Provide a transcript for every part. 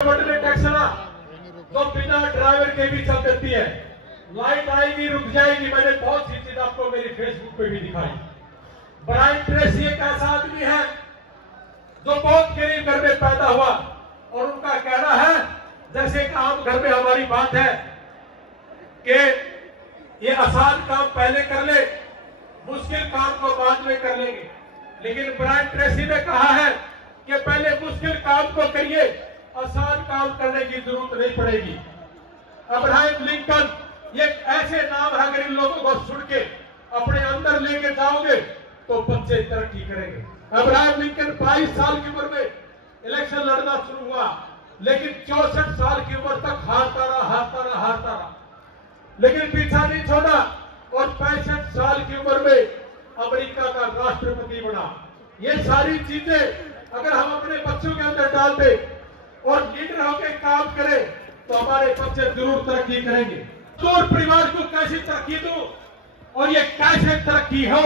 में टैक्स ना तो बिना ड्राइवर के भी चल देती है। लाइट आएगी रुक जाएगी। मैंने बहुत सी चीज आपको मेरी फेसबुक पे भी दिखाई। ब्रायन ट्रेसी एक ऐसा आदमी है जो बहुत गरीब घर में पैदा हुआ और उनका कहना है, जैसे कि आम घर में हमारी बात है कि ये आसान काम पहले कर ले, मुश्किल काम को बाद में कर लेंगे, लेकिन ब्रायन ट्रेसी ने कहा है कि पहले मुश्किल काम को करिए, आसान काम करने की जरूरत नहीं पड़ेगी। अब्राहम लिंकन, ये ऐसे नाम है, अगर इन लोगों को सुन के अपने अंदर लेके जाओगे तो बच्चे तरक्की करेंगे। अब्राहम लिंकन 22 साल की उम्र में इलेक्शन लड़ना शुरू हुआ, लेकिन 64 साल की उम्र तक हारता रहा, लेकिन पीछा नहीं छोड़ा और 65 साल की उम्र में अमेरिका का राष्ट्रपति बना। ये सारी चीजें अगर हम अपने बच्चों के अंदर डाल दे और लीडर होकर काम करें तो हमारे बच्चे जरूर तरक्की करेंगे। तो परिवार को कैसे तरक्की दूं और ये कैसे तरक्की हो,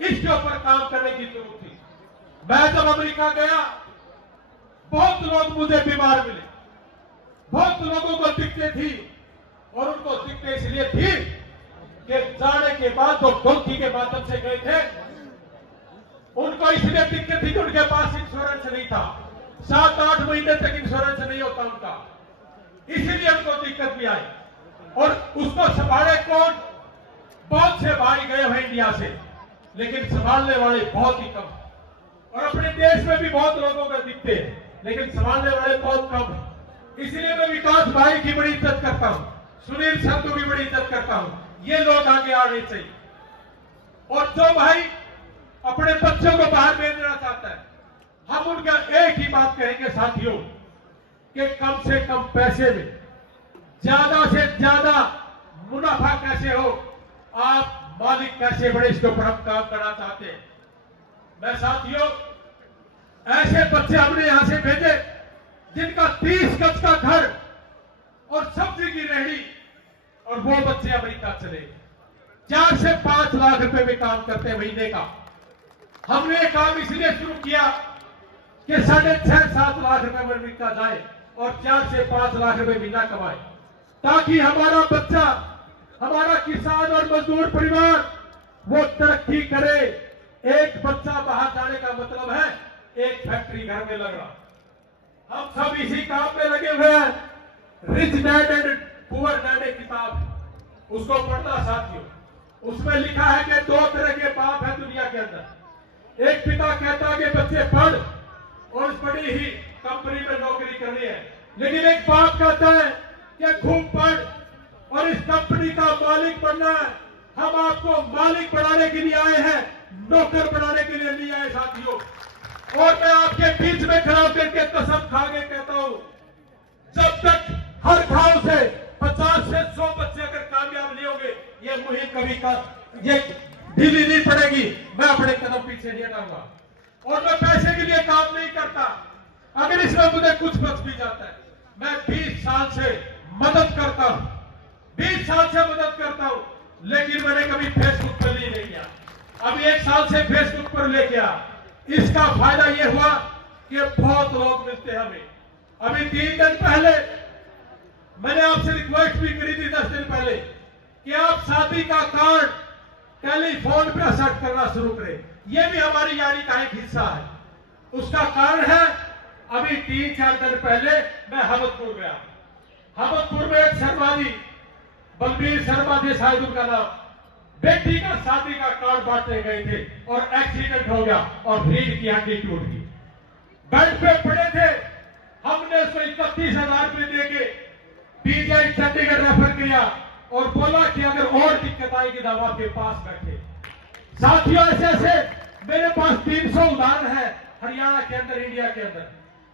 इसके ऊपर काम करने की जरूरत थी। मैं जब अमेरिका गया, बहुत लोग मुझे बीमार मिले, बहुत लोगों को दिक्कतें थी, और उनको दिक्कतें इसलिए थी कि जाने के बाद जो डोंकी के माध्यम से गए थे, उनको इसलिए दिक्कत थी कि उनके पास इंश्योरेंस नहीं था। 7-8 महीने तक इंश्योरेंस नहीं होता उनका, इसलिए उनको दिक्कत भी आई। और उसको संभाले कौन? बहुत से भाई गए हुए इंडिया से, लेकिन संभालने वाले बहुत ही कम। और अपने देश में भी बहुत लोगों को दिखते हैं, लेकिन संभालने वाले बहुत कम है। इसलिए मैं विकास भाई की बड़ी इज्जत करता हूं, सुनील संधू की बड़ी इज्जत करता हूं। ये लोग आगे आने चाहिए। और जो भाई अपने बच्चों को बाहर भेजना चाहता है, हम उनका एक ही बात कहेंगे साथियों, कि कम से कम पैसे में ज्यादा से ज्यादा मुनाफा कैसे हो, आप मालिक कैसे बड़े, इसके ऊपर हम काम करना चाहते हैं। मैं साथियों, ऐसे बच्चे हमने यहां से भेजे जिनका 30 गज का घर और सब्जी की रेहड़ी, और वो बच्चे अमेरिका चले 4 से 5 लाख रुपए में काम करते हैं महीने का। हमने काम इसलिए शुरू किया कि 6.5-7 लाख रुपए में अमेरिका जाए और 4 से 5 लाख रुपए महीना कमाए, ताकि हमारा बच्चा, हमारा किसान और मजदूर परिवार वो तरक्की करे। एक बच्चा बाहर जाने का मतलब है एक फैक्ट्री घर में लग रहा। हम सब इसी काम में लगे हुए हैं। Rich dad and poor dad एक किताब है, उसको पढ़ना साथियों। उसमें लिखा है कि 2 तरह के बाप है दुनिया के अंदर। एक पिता कहता है कि बच्चे पढ़ और इस बड़ी ही कंपनी में नौकरी करनी है, लेकिन एक बाप कहता है कि खूब पढ़ और इस कंपनी का मालिक बनना है। हम आपको मालिक बनाने के लिए आए हैं, नौकर बनाने के लिए नहीं आए साथियों। और मैं आपके बीच में खड़ा करके कसम खा के कहता हूं, जब तक हर गांव से 50 से 100 बच्चे अगर कामयाब नहीं होंगे, ये मुहिम कभी का ये ढीली नहीं पड़ेगी। मैं अपने कदम पीछे नहीं हटाऊंगा और मैं पैसे के लिए काम नहीं करता। अगर इसमें मुझे कुछ बच भी जाता है, मैं 20 साल से मदद करता हूं, 20 साल से मदद करता हूं, लेकिन मैंने कभी फेसबुक पर नहीं ले किया। अभी 1 साल से फेसबुक पर ले गया। इसका फायदा यह हुआ कि बहुत लोग मिलते हैं हमें। अभी 3 दिन पहले मैंने आपसे रिक्वेस्ट भी करी थी, 10 दिन पहले, कि आप शादी का कार्ड टेलीफोन पे सेट करना शुरू करें। यह भी हमारी यारी का एक हिस्सा है। उसका कारण है, अभी 3-4 दिन पहले मैं हमदपुर गया। हमदपुर में एक शर्मा जी, बलबीर शर्मा जी शायद उनका नाम, बेटी का शादी का कार्ड बांटने गए थे और एक्सीडेंट हो गया और रीढ़ की हड्डी टूट गई। बेड पे पड़े थे। हमने उसको 31,000 रुपए देके पीजीआई चंडीगढ़ रेफर किया और बोला कि अगर और दिक्कत आएगी तो आपके पास बैठे। साथियों, ऐसे मेरे पास 300 उदाहरण है हरियाणा के अंदर, इंडिया के अंदर,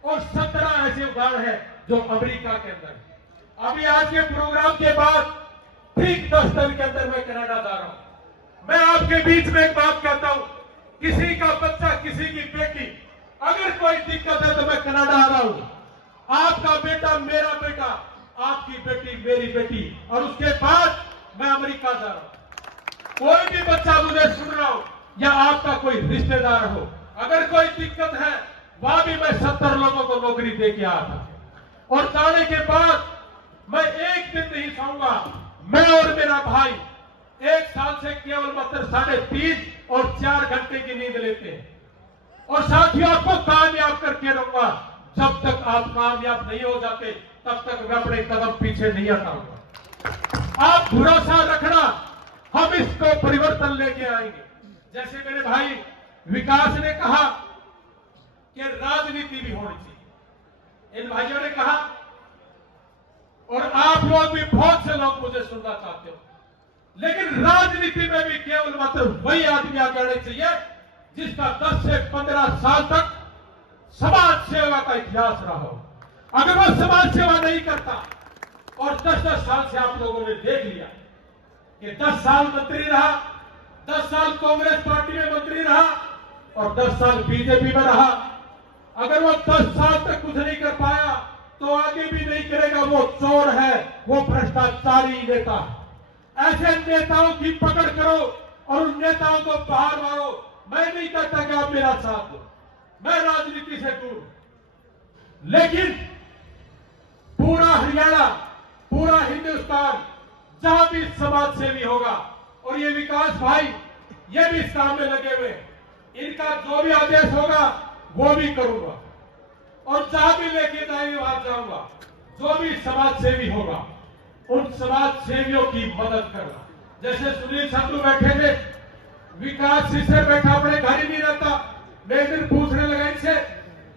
और 17 ऐसे उदाहरण है जो अमेरिका के अंदर। अभी आज के प्रोग्राम के बाद ठीक 10 दिन के अंदर मैं कनाडा जा रहा हूं। मैं आपके बीच में एक बात कहता हूं, किसी का बच्चा, किसी की बेटी, अगर कोई दिक्कत है तो मैं कनाडा आ रहा हूं। आपका बेटा मेरा बेटा, आपकी बेटी मेरी बेटी, और उसके बाद मैं अमेरिका जा रहा हूं। कोई भी बच्चा मुझे सुन रहा हो या आपका कोई रिश्तेदार हो, अगर कोई दिक्कत है, वहां भी मैं 70 लोगों को नौकरी दे के आया था। और जाने के बाद मैं एक दिन नहीं सोऊंगा। मैं और मेरा भाई 1 साल से केवल मात्र 3.5 और 4 घंटे की नींद लेते हैं। और साथियों, आपको कामयाब करके रहूंगा। जब तक आप कामयाब नहीं हो जाते तब तक मैं अपने कदम पीछे नहीं हटाऊंगा। आप भरोसा रखना, हम इसको परिवर्तन लेके आएंगे। जैसे मेरे भाई विकास ने कहा कि राजनीति भी होनी चाहिए, इन भाइयों ने कहा, और आप लोग भी, बहुत से लोग मुझे सुनना चाहते हो, लेकिन राजनीति में भी केवल मात्र वही आदमी आगे आने चाहिए जिसका 10 से 15 साल तक समाज सेवा का इतिहास रहा हो। अगर वो समाज सेवा नहीं करता, और 10-10 साल से आप लोगों ने देख लिया कि 10 साल मंत्री रहा, 10 साल कांग्रेस पार्टी में मंत्री रहा और 10 साल बीजेपी में रहा, अगर वो 10 साल तक कुछ नहीं कर पाया तो आगे भी नहीं करेगा। वो चोर है, वो भ्रष्टाचारी नेता है। ऐसे नेताओं की पकड़ करो और उन नेताओं को बाहर मारो। मैं नहीं कहता कि आप मेरा साथ दो, मैं राजनीति से दूर, लेकिन पूरा हरियाणा, पूरा हिंदुस्तान जहां भी समाज सेवी होगा, और ये विकास भाई ये भी इस काम में लगे हुए, इनका जो भी आदेश होगा वो भी करूंगा, और जहां भी लेके जाएंगे वहां जाऊंगा। जो भी समाज सेवी होगा उन समाज सेवियों की मदद करना। जैसे सुनील संधू बैठे थे, विकास सिस्टर बैठा, अपने घर ही नहीं रहता। मैं एक दिन पूछने लगा इनसे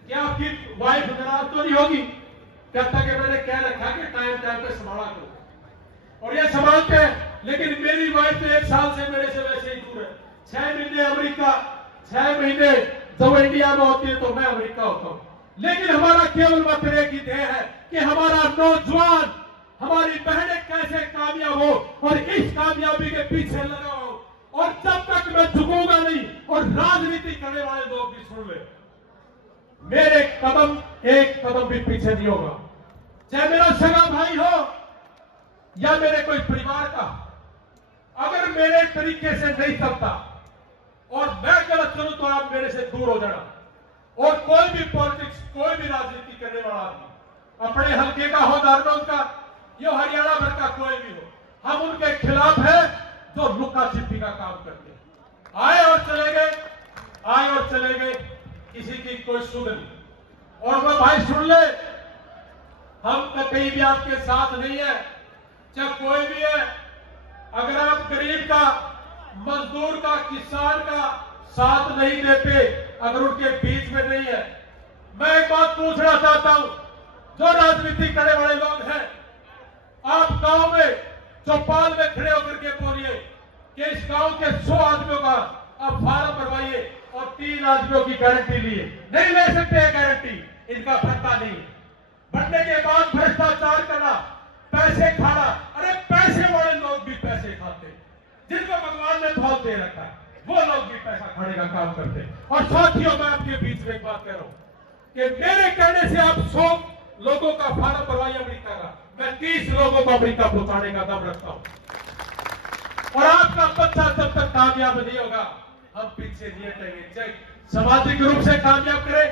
कि आपकी वाइफ नाराज तो नहीं होगी? कहता कि मैंने कह रखा कि टाइम टाइम पे संभाला करो, और ये संभालते हैं। लेकिन मेरी वाइफ तो 1 साल से मेरे से वैसे ही दूर है। 6 महीने अमेरिका, 6 महीने जब इंडिया में होती है तो मैं अमेरिका होता हूं। लेकिन हमारा केवल मात्र एक ही ध्येय है कि हमारा नौजवान, हमारी बहनें कैसे कामयाब हो, और इस कामयाबी के पीछे लगा हो। और जब तक मैं झुकूंगा नहीं, और राजनीति करने वाले लोग भी सुन ले, मेरे कदम एक कदम भी पीछे नहीं होगा। चाहे मेरा सगा भाई हो या मेरे कोई परिवार का, अगर मेरे तरीके से नहीं चलता और मैं गलत चलूं तो आप मेरे से दूर हो जाना। और कोई भी पॉलिटिक्स, कोई भी राजनीति करने वाला आदमी, अपने हल्के का हो, दारनौद का, ये हरियाणा भर का कोई भी हो, हम उनके खिलाफ है जो लुका छिपी का काम करते हैं। आए और चले गए, आए और चले गए, किसी की कोई सुध नहीं। और वह भाई सुन ले, हम तो कहीं भी आपके साथ नहीं है, चाहे कोई भी है। अगर आप गरीब का, मजदूर का, किसान का साथ नहीं देते, अगर उनके बीच में नहीं है, मैं एक बात पूछना चाहता हूं, जो राजनीति करने वाले लोग हैं, आप गांव में चौपाल में खड़े होकर के बोलिए कि इस गांव के 100 आदमियों का आप फार्म भरवाइए और 3 आदमियों की गारंटी लिए, नहीं ले सकते हैं गारंटी, इनका भत्ता नहीं। बनने के बाद भ्रष्टाचार करना, पैसे खाना, अरे पैसे वाले लोग भी पैसे खाते, जिनको भगवान ने बहुत दे रखा है, वो लोग भी पैसा खाने का काम करते। और साथियों, मैं आपके बीच में एक बात कह रहा हूं कि मेरे कहने से आप 100 लोगों का फार्म भरवाइए अमेरिका का, मैं 30 लोगों को अमेरिका पहुंचाने का दम रखता हूं। और आपका बच्चा जब तक कामयाब नहीं होगा, हम पीछे नहीं हटेंगे। चाहे सामाजिक रूप से कामयाब करे,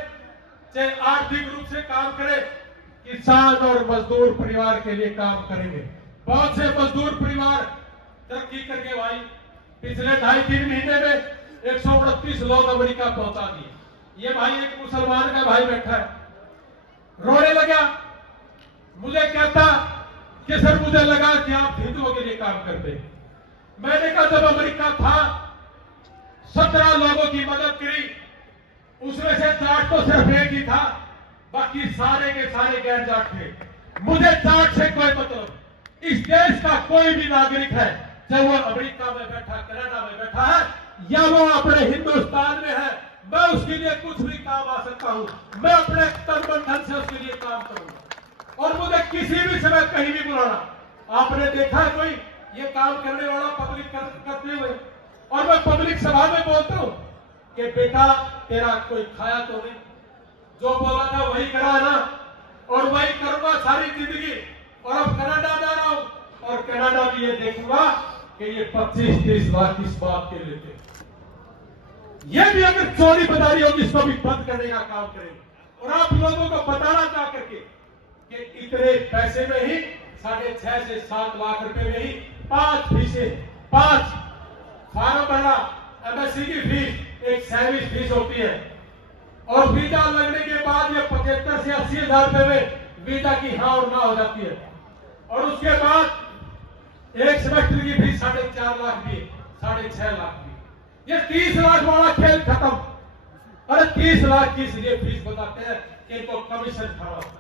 चाहे आर्थिक रूप से काम करे, किसान और मजदूर परिवार के लिए काम करेंगे। बहुत से मजदूर परिवार तरक्की करके भाई पिछले 2.5-3 महीने में 129 लोग अमेरिका पहुंचा दिए। ये भाई एक मुसलमान का भाई बैठा है, रोने लगा, मुझे कहता कि सर मुझे लगा कि आप हिंदुओं के लिए काम करते। मैंने कहा जब अमेरिका था 17 लोगों की मदद करी, उसमें से जाट तो सिर्फ एक ही था, बाकी सारे के सारे गैर जाट थे। मुझे जाट से कोई मतलब, इस देश का कोई भी नागरिक है, चाहे वो अमेरिका में बैठा, कनाडा में बैठा है, या वो अपने हिंदुस्तान में है, मैं उसके लिए कुछ भी काम आ सकता हूं। मैं अपने तन मन धन से उसके लिए काम करूंगा, और मुझे किसी भी समय कहीं भी बुलाना। आपने देखा है कोई ये काम करने वाला पब्लिक करते हुए? और मैं पब्लिक सभा में बोलता हूं कि बेटा तेरा कोई खाया तो नहीं, जो बोला था वही करा ना, और वही करूंगा सारी जिंदगी। और अब कनाडा जा रहा हूं, और कनाडा भी ये देखूंगा कि ये 25-30 लाख किस बात के लेते। ये भी अगर चोरी बदारी होगी, इसको भी बंद करने का काम करेंगे। और आप लोगों को बताना चाह करके कि इतने पैसे में ही 6.5 से 7 लाख रुपए में ही 5 फीसें, 5 फार्म भरना, एमएससी की फीस, एक सर्विस फीस होती है, और वीजा लगने के बाद ये 75 से 80 हजार रुपए में वीजा की हाँ और ना हो जाती है। और उसके बाद एक सेमेस्टर की फीस 4.5 लाख भी, 6.5 लाख भी, ये 30 लाख वाला खेल खत्म। अरे 30 लाख की इसलिए फीस बताते हैं कि इनको कमीशन खाना होता है।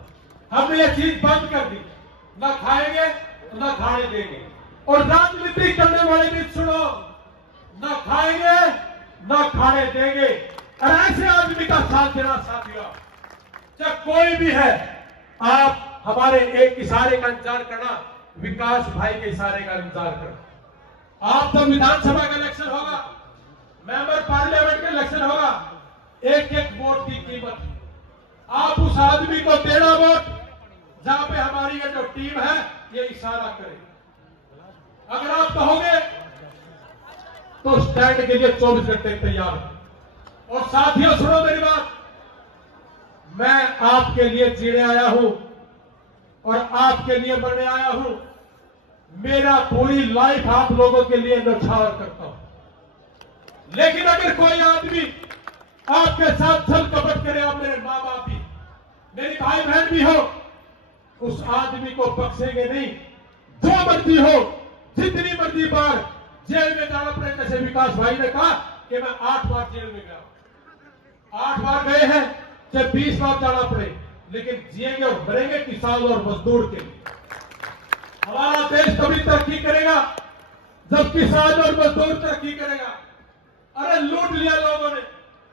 हमने ये चीज बंद कर दी, ना खाएंगे ना खाने देंगे। और राजनीति करने वाले भी सुनो, ना खाएंगे ना खाने देंगे। और ऐसे आदमी का साथ देना साथियों, चाहे कोई भी है, आप हमारे एक इशारे का इंतजार करना, विकास भाई के इशारे का इंतजार करना। आप जब विधानसभा का इलेक्शन होगा, मेंबर पार्लियामेंट का इलेक्शन होगा, एक एक वोट की कीमत, आप उस आदमी को देना वोट जहां पे हमारी ये जो टीम है ये इशारा करे। अगर आप कहोगे तो स्टैंड के लिए 24 घंटे तैयार है। और साथियों सुनो मेरी बात, मैं आपके लिए जीने आया हूं और आपके लिए मरने आया हूं। मेरा पूरी लाइफ आप लोगों के लिए न्यौछावर करता हूं। लेकिन अगर कोई आदमी आपके साथ छल कपट करे, आप मेरे मां बाप भी, मेरी भाई बहन भी हो, उस आदमी को बख्शेंगे नहीं। जो मर्जी हो, जितनी मर्जी बार जेल में जाना पड़े, जैसे विकास भाई ने कहा कि मैं 8 बार जेल में गया, 8 बार गए हैं, चाहे 20 बार जाना पड़े, लेकिन जिएंगे और मरेंगे किसान और मजदूर के लिए। हमारा देश तभी तरक्की करेगा जब किसान और मजदूर तरक्की करेगा। अरे लूट लिया लोगों ने,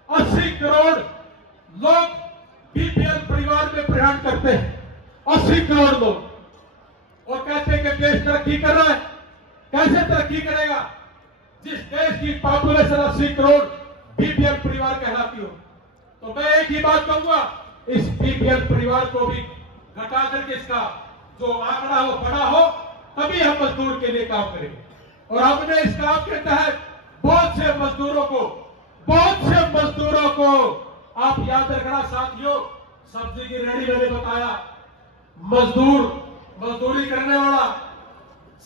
80 करोड़ लोग बीपीएल परिवार में प्रयाण करते हैं, 80 करोड़ लोग, और कहते हैं कि देश तरक्की कर रहा है। कैसे तरक्की करेगा जिस देश की पॉपुलेशन 80 करोड़ बीपीएल परिवार कहलाती हो? तो मैं एक ही बात कहूंगा, इस बीपीएल परिवार को भी घटा करके इसका जो आंकड़ा हो बड़ा हो, तभी हम मजदूर के लिए काम करेंगे। और हमने इस काम के तहत बहुत से मजदूरों को आप याद रखना साथियों, सब्जी की रेहड़ी मैंने बताया, मजदूरी करने वाला,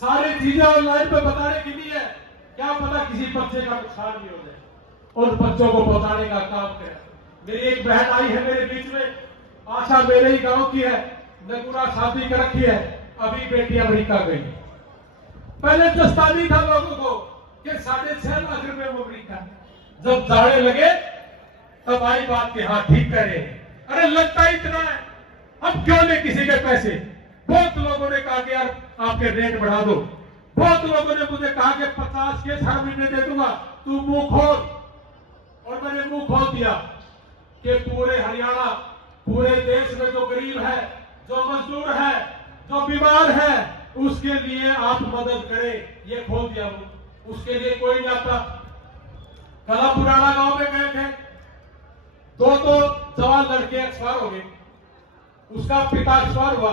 सारी चीजें ऑनलाइन पे बताने के लिए, क्या पता किसी बच्चे का नुकसान भी हो जाए, उन बच्चों को पहुंचाने का काम करें। मेरी एक बहन आई है मेरे बीच में, आशा मेरे ही गांव की है, नगुना शादी कर रखी है, अभी बेटी अमेरिका गई। पहले दस्तानी था लोगों को कि 6.5 लाख रुपए में अमेरिका, जब जाने लगे तब आई बात कि हाँ ठीक करे। अरे लगता इतना है, अब क्यों ले किसी के पैसे? बहुत लोगों ने कहा कि यार आपके रेट बढ़ा दो, बहुत लोगों ने मुझे कहा कि 50 केस हर महीने दे दूंगा, तू मुंह खोल। और मैंने मुंह खोल दिया कि पूरे हरियाणा, पूरे देश में जो गरीब है, जो मजदूर है, जो बीमार है, उसके लिए आप मदद करें, ये खोल दिया। उसके लिए कोई नहीं आता। कला पुराना गांव में गए थे, 2 जवान लड़के एक्सपायर हो गए, उसका पिता एक्सपायर हुआ,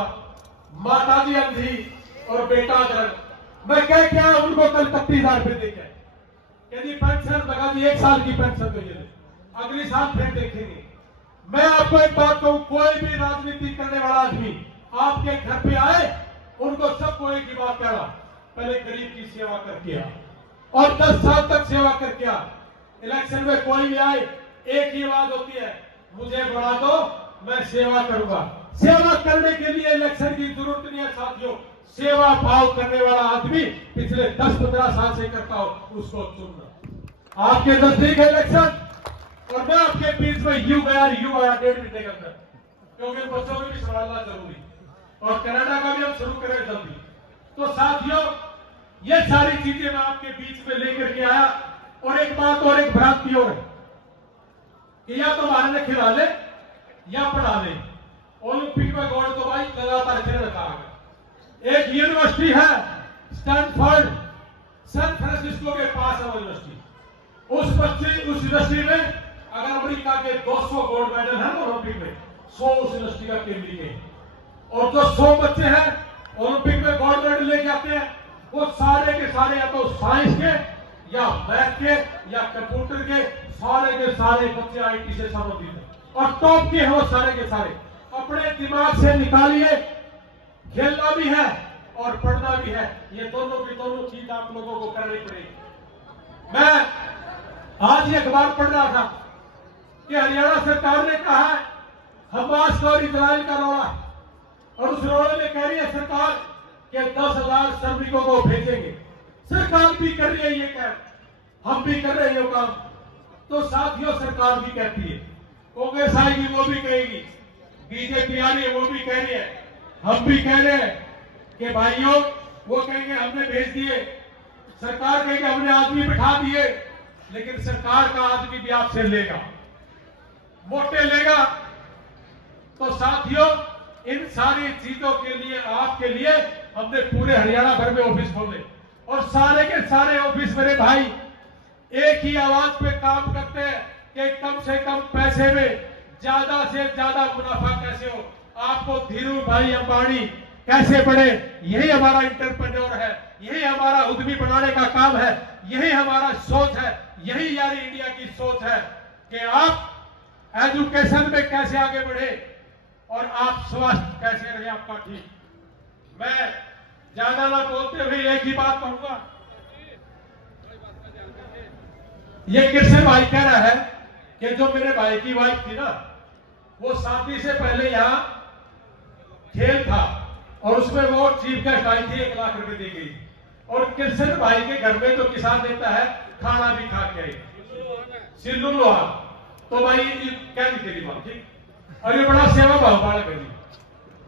माता जी अंधी और बेटा दर्द। मैं कह क्या उनको कल 31,000 रुपए देखे, यदि पेंशन लगा दी, 1 साल की पेंशन तो ये अगली साल फिर देखेंगे। मैं आपको एक बात कहूं, कोई भी राजनीति करने वाला आदमी आपके घर पे आए, उनको सबको एक ही बात कहना, पहले गरीब की सेवा करके आ, और 10 साल तक सेवा करके आ। इलेक्शन में कोई भी आए, एक ही बात होती है, मुझे बढ़ा दो, मैं सेवा करूंगा। सेवा करने के लिए इलेक्शन की जरूरत नहीं है साथियों। सेवा भाव करने वाला आदमी पिछले 10-15 साल से करता हो, उसको चुनना। आपके नजदीक है इलेक्शन, और मैं आपके बीच में यू आया 1.5 महीने के अंदर, क्योंकि बच्चों को भी संभालना जरूरी, और कनाडा का भी हम शुरू करें जल्दी। तो साथियों, ये सारी चीजें मैं आपके बीच में लेकर के आया। और एक बात और, एक भ्रांति और है कि या तो मारने खिला ले या पढ़ा ले। ओलंपिक में गोल्ड तो भाई लगातार खेल रखा है। एक यूनिवर्सिटी है स्टैनफोर्ड, सैन फ्रांसिस्को के पास है वो यूनिवर्सिटी। उस यूनिवर्सिटी में अगर अमेरिका के 200 गोल्ड मेडल है ओलंपिक में, 100 उस यूनिवर्सिटी का केंद्रीय के, और जो 100 बच्चे हैं ओलंपिक में गोल्ड मेडल लेके आते हैं, वो सारे के सारे या तो साइंस के, या मैथ के, या कंप्यूटर के, सारे के सारे बच्चे आईटी से संबंधित हैं, और टॉप के हैं वो सारे के सारे। अपने दिमाग से निकालिए। खेलना भी है और पढ़ना भी है, ये दोनों की दोनों चीज आप लोगों को करनी पड़ेगी। मैं आज ये अखबार पढ़ रहा था कि हरियाणा सरकार ने कहा है हमास और इजराइल का रोड़ा, और उस रोड़े में कह रही है सरकार कि 10,000 श्रमिकों को भेजेंगे। सरकार भी कर रही है ये कह, हम भी कर रहे हैं ये काम। तो साथियों, सरकार भी कहती है, कांग्रेस आएगी वो भी कहेगी, बीजेपी आ रही है वो भी कह रही है, हम भी कह रहे हैं कि भाइयों, वो कहेंगे हमने भेज दिए, सरकार कहेंगे हमने आदमी बिठा दिए, लेकिन सरकार का आदमी भी आपसे लेगा, मोटे लेगा। तो साथियों, इन सारी चीजों के लिए, आपके लिए हमने पूरे हरियाणा भर में ऑफिस खोले, और सारे के सारे ऑफिस मेरे भाई एक ही आवाज पे काम करते हैं कि कम से कम पैसे में ज्यादा से ज्यादा मुनाफा कैसे हो, आपको धीरू भाई अंबानी कैसे बढ़े, यही हमारा इंटरप्रेन्योर है, यही हमारा उद्यमी बनाने का काम है, यही हमारा सोच है, यही यारी इंडिया की सोच है कि आप एजुकेशन में कैसे आगे बढ़े और आप स्वास्थ्य कैसे रहे आपका ठीक। मैं ज्यादा ना बोलते हुए एक ही बात कहूंगा, ये कृष्ण भाई कह रहा है कि जो मेरे भाई की वाइफ थी ना, वो शादी से पहले यहाँ खेल था और उसमें वो चीफ गेस्ट आई थी, 1 लाख रुपए दी गई, और कृष्ण भाई के घर में जो किसान देता है खाना भी खा के सिल्लू लोहा। तो भाई क्या दी तेरी बात ठीक, और ये बड़ा सेवा भाव बाड़ा करी।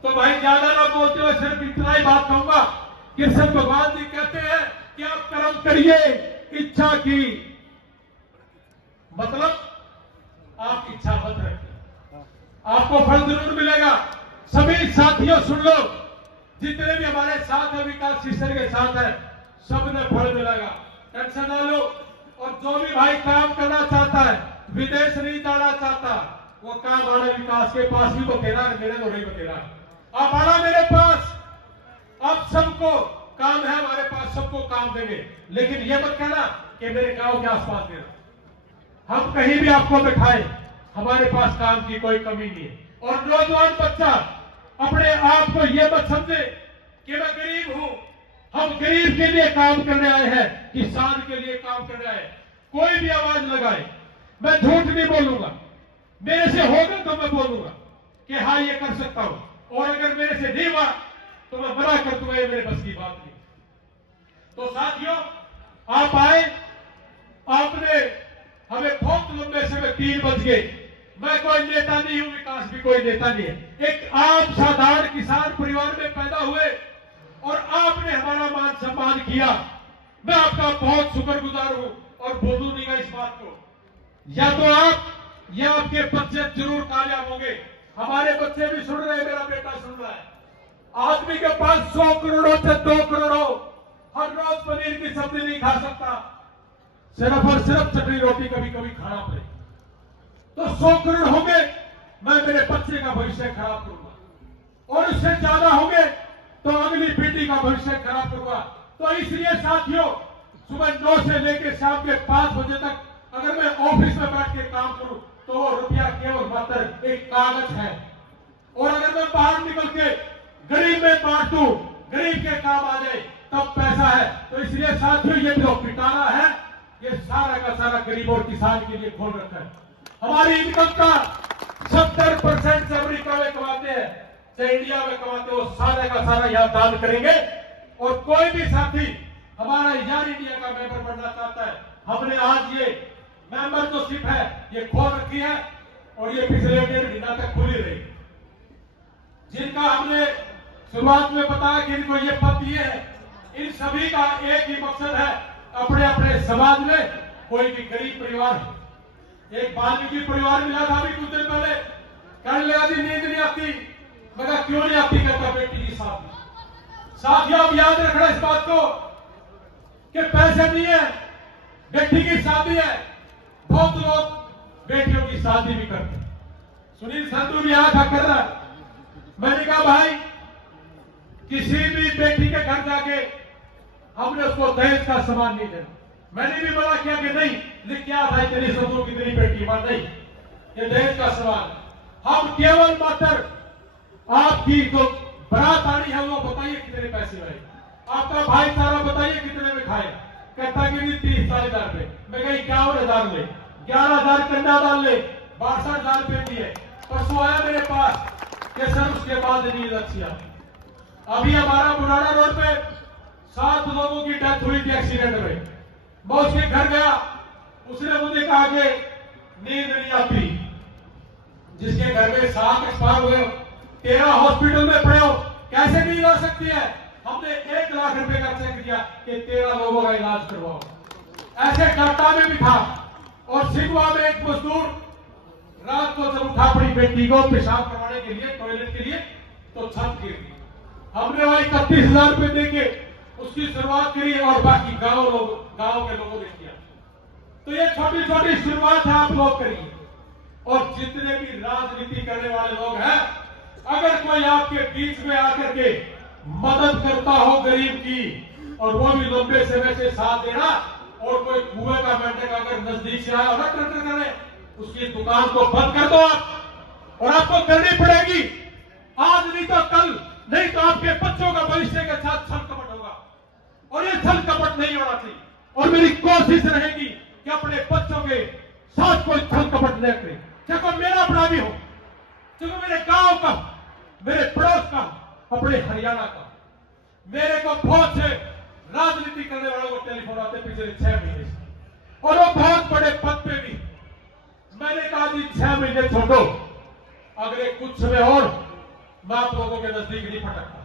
तो भाई ज्यादा ना बोलते हुए सिर्फ इतना ही बात कहूंगा, कृष्ण भगवान जी कहते हैं कि आप कर्म करिए इच्छा की, मतलब आप इच्छा मत रखिए, आपको फल जरूर मिलेगा। सभी साथियों सुन लो, जितने भी हमारे साथ है, विकास शिष्य के साथ है, सबने फल मिलेगा, टेंशन ना लो। और जो भी भाई काम करना चाहता है, विदेश नहीं जाना चाहता, वो काम आना विकास के पास भी बतेरा, मेरे को नहीं बतेरा, आप आना मेरे पास, आप सबको काम है हमारे पास, सबको काम देंगे। लेकिन ये मत कहना कि मेरे गांव के आसपास देना, हम कहीं भी आपको बैठाए, हमारे पास काम की कोई कमी नहीं है। और नौजवान बच्चा अपने आप को यह मत समझे कि मैं गरीब हूं, हम गरीब के लिए काम करने आए हैं, किसान के लिए काम करने आए। कोई भी आवाज लगाए, मैं झूठ नहीं बोलूंगा, मेरे से होगा तो मैं बोलूंगा कि हाँ ये कर सकता हूं, और अगर मेरे से नहीं हुआ तो मैं मना कर दूंगा, ये मेरे बस की बात नहीं। तो साथियों, आप आए, आपने हमें बहुत लंबे समय 3 बज गए, मैं कोई नेता नहीं हूं, विकास भी कोई नेता नहीं है, एक आम साधारण किसान परिवार में पैदा हुए और आपने हमारा मान सम्मान किया, मैं आपका बहुत शुक्रगुजार हूं और भूलू नहीं इस बात को। या तो आप या आपके बच्चे जरूर कामयाब होंगे, हमारे बच्चे भी सुन रहे हैं, मेरा बेटा सुन रहा है। आदमी के पास 100 करोड़ से 2 करोड़ हो, हर रोज पनीर की सब्जी नहीं खा सकता, सिर्फ और सिर्फ चटनी रोटी कभी कभी खाना पड़े। तो 100 करोड़ होंगे, मैं मेरे बच्चे का भविष्य खराब करूंगा, और उससे ज्यादा होंगे तो अगली पीढ़ी का भविष्य खराब करूंगा। तो इसलिए साथियों, सुबह 9 से लेकर शाम के 5 बजे तक अगर मैं ऑफिस में बैठ के काम करूं तो वो रुपया केवल मात्र एक कागज है, और अगर मैं बाहर निकल के गरीब में बांट दूं, गरीब के काम आ जाए, तब पैसा है। तो इसलिए साथियों, ये जो पिटारा है, ये सारा का सारा गरीब और किसान के लिए खोल रखा है। हमारी इनकम का 70% से अमेरिका में कमाते हैं, चाहे इंडिया में कमाते हो, सारा का सारा यहाँ दान करेंगे। और कोई भी साथी हमारा यार इंडिया का मेंबर बनना चाहता है, हमने आज ये मेंबरशिप है ये खोल रखी है, और ये पिछले 1.5 महीना तक खुली रही। जिनका हमने शुरुआत में बताया कि इनको ये पद दिए है, इन सभी का एक ही मकसद है, अपने अपने समाज में कोई भी गरीब परिवार, एक वाल्मीकि परिवार मिला था अभी कुछ दिन पहले, कहने लगा जी नींद नहीं आती, मगर क्यों नहीं आती, कहता बेटी की शादी। साथियों, आप याद रखना इस बात को कि पैसे नहीं है, बेटी की शादी है, बहुत लोग बेटियों की शादी भी करते हैं। सुनील संधू भी आंखा कर रहा है, मैंने कहा भाई किसी भी बेटी के घर जाके हमने उसको दहेज का सामान नहीं देना। मैंने भी मना किया कि नहीं, लिख क्या भाई तेरी संधू की तेरी बेटी बात नहीं, ये दहेज का सवाल है। हम केवल मात्र आपकी जो बारात आनी है वो बताइए कितने पैसे आए, आपका भाईचारा बताइए कितने में खाएगा। कहता कि नहीं 30-40 रुपए। मैं कहीं 51,000 ले, 11,000 कन्या दान ले, 62,000 रुपए दिए। परसों आया मेरे पास कि सर उसके बाद नींद अच्छी आती। अभी हमारा बुराड़ा रोड पे 7 लोगों की डेथ हुई थी एक्सीडेंट में। मैं उसके घर गया, उसने मुझे कहा कि नींद नहीं आती। जिसके घर में 7 एक्सपायर हुए, 13 हॉस्पिटल में पड़े हो, कैसे नींद आ सकती है? हमने 1 लाख रुपए का चेक दिया कि 13 लोगों का इलाज करवाओ। ऐसे टाटा में भी था। और सिगवा में एक मजदूर रात को जब उठा अपनी बेटी को पेशाब करवाने के लिए, टॉयलेट के लिए, तो छत गिर गई। हमने वहां 31,000 रुपए देके उसकी शुरुआत करी और बाकी गांव के लोगों ने किया। तो ये छोटी छोटी शुरुआत है, आप लोग करिए। और जितने भी राजनीति करने वाले लोग हैं, अगर कोई आपके बीच में आकर के मदद करता हो गरीब की, और वो भी लंबे समय से साथ देना, और कोई कुएं का मेंढक अगर नजदीक से आया और टक्कर करे, उसकी दुकान को बंद कर दो आप। और आपको करनी पड़ेगी, आज नहीं तो कल, नहीं तो आपके बच्चों का भविष्य के साथ छल कपट होगा। और ये छल कपट नहीं होना चाहिए। और मेरी कोशिश रहेगी कि अपने बच्चों के साथ कोई छल कपट न करे, चाहे कोई मेरा अपना भी हो, चाहे मेरे गांव का, मेरे पड़ोस का, अपने हरियाणा का। मेरे को बहुत से राजनीति करने वालों को टेलीफोन आते पिछले 6 महीने से, और वो बहुत बड़े पद पे भी। मैंने कहा जी 6 महीने छोड़ो, अगले कुछ समय और मैं आप लोगों के नजदीक नहीं फटकता।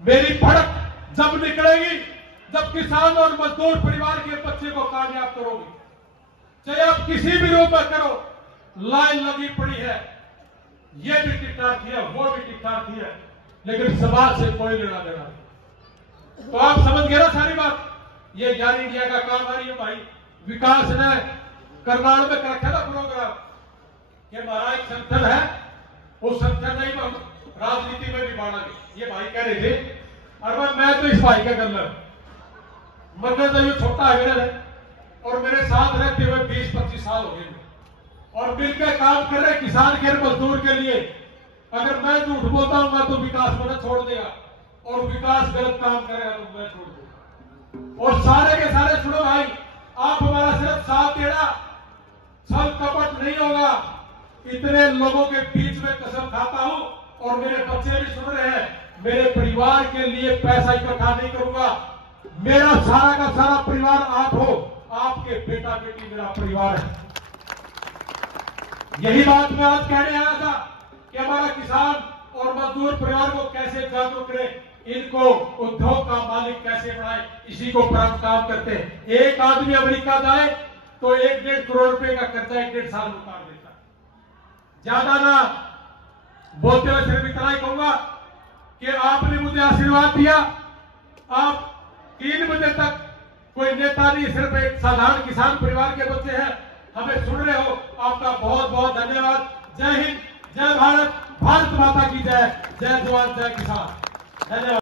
मेरी फड़क जब निकलेगी, जब किसान और मजदूर परिवार के बच्चे को कामयाब करोगे। चाहे आप किसी भी रूप में करो, लाइन लगी पड़ी है, ये भी ठीक ठाक किया, वो भी ठीक ठाक किया, लेकिन समाज से कोई लेना देना नहीं। तो आप समझ गए ना सारी बात। ये यार इंडिया का काम आ रही है भाई। विकास ने करनाल में कर रखा था प्रोग्राम कि हमारा एक संगठन है, उस संगठन नहीं हम राजनीति में भी बांटेंगे। ये भाई कह रहे थे, और मैं तो इस भाई का गलत मतलब तो ये छोटा है मेरा, और मेरे साथ रहते हुए 20-25 साल हो गए, और मिलकर काम कर रहे किसान के मजदूर के लिए। अगर मैं झूठ बोलता हूं तो विकास मुझे छोड़ देगा, और विकास गलत काम करेगा तो मैं छोड़ दूंगा। और सारे के सारे सुनो भाई, आप हमारा सिर्फ साथ देना, छल कपट नहीं होगा। इतने लोगों के बीच में कसम खाता हूं, और मेरे बच्चे भी सुन रहे हैं, मेरे परिवार के लिए पैसा इकट्ठा नहीं करूंगा। मेरा सारा का सारा परिवार आप हो, आपके बेटा बेटी मेरा परिवार है। यही बात मैं आज कहने आया था कि हमारा किसान और मजदूर परिवार को कैसे जागरूक करें, इनको उद्योग का मालिक कैसे बनाए, इसी को पर काम करते हैं। एक आदमी अमेरिका जाए तो 1-1.5 करोड़ रुपए का कर्जा 1-1.5 साल में उतार देता है। ज्यादा ना बोलते हुए सिर्फ इतना ही कहूंगा कि आपने मुझे आशीर्वाद दिया। आप 3 बजे तक कोई नेता नहीं, सिर्फ एक साधारण किसान परिवार के बच्चे हैं,